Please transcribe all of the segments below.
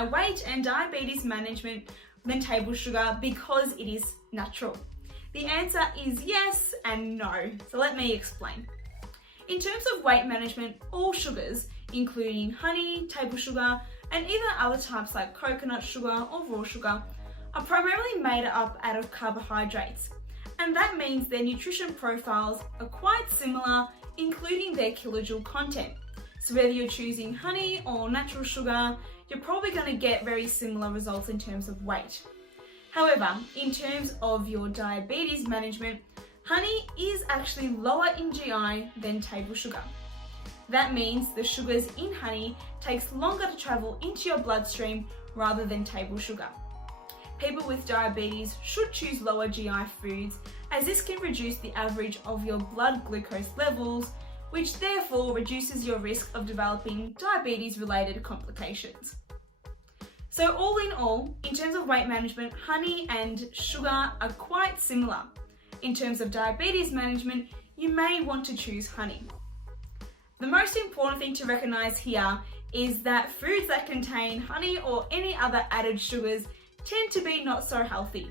my weight and diabetes management than table sugar because it is natural? The answer is yes and no, so let me explain. In terms of weight management, all sugars, including honey, table sugar, and even other types like coconut sugar or raw sugar, are primarily made up out of carbohydrates. And that means their nutrition profiles are quite similar, including their kilojoule content. So whether you're choosing honey or natural sugar, you're probably going to get very similar results in terms of weight. However, in terms of your diabetes management, honey is actually lower in GI than table sugar. That means the sugars in honey takes longer to travel into your bloodstream rather than table sugar. People with diabetes should choose lower GI foods, as this can reduce the average of your blood glucose levels, which therefore reduces your risk of developing diabetes-related complications. So all in all, in terms of weight management, honey and sugar are quite similar. In terms of diabetes management, you may want to choose honey. The most important thing to recognise here is that foods that contain honey or any other added sugars tend to be not so healthy.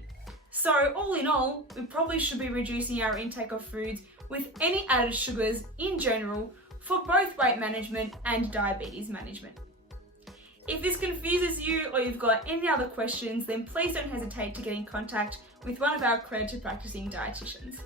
So all in all, we probably should be reducing our intake of foods with any added sugars in general for both weight management and diabetes management. If this confuses you or you've got any other questions, then please don't hesitate to get in contact with one of our accredited practicing dietitians.